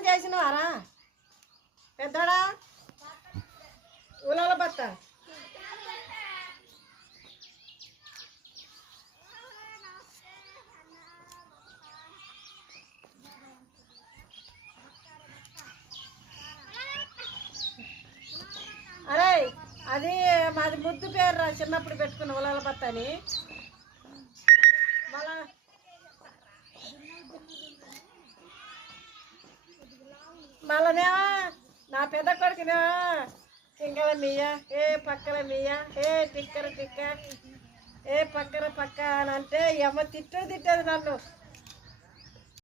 స్నానం చేసినవారా పెద్దడా ఉలాల బత్త అరే అది మాది ముద్దు పేరు రా చిన్నప్పుడు పెట్టుకున్న ఉలాల బత్త అని మళ్ళా మళ్ళనేమో నా పెద్ద కొడుకునేమో టింకల మీయ ఏ పక్కల మీయ ఏ టిక్కర టిక్క ఏ పక్కన పక్క అని అంటే అమ్మ తిట్టేది నన్ను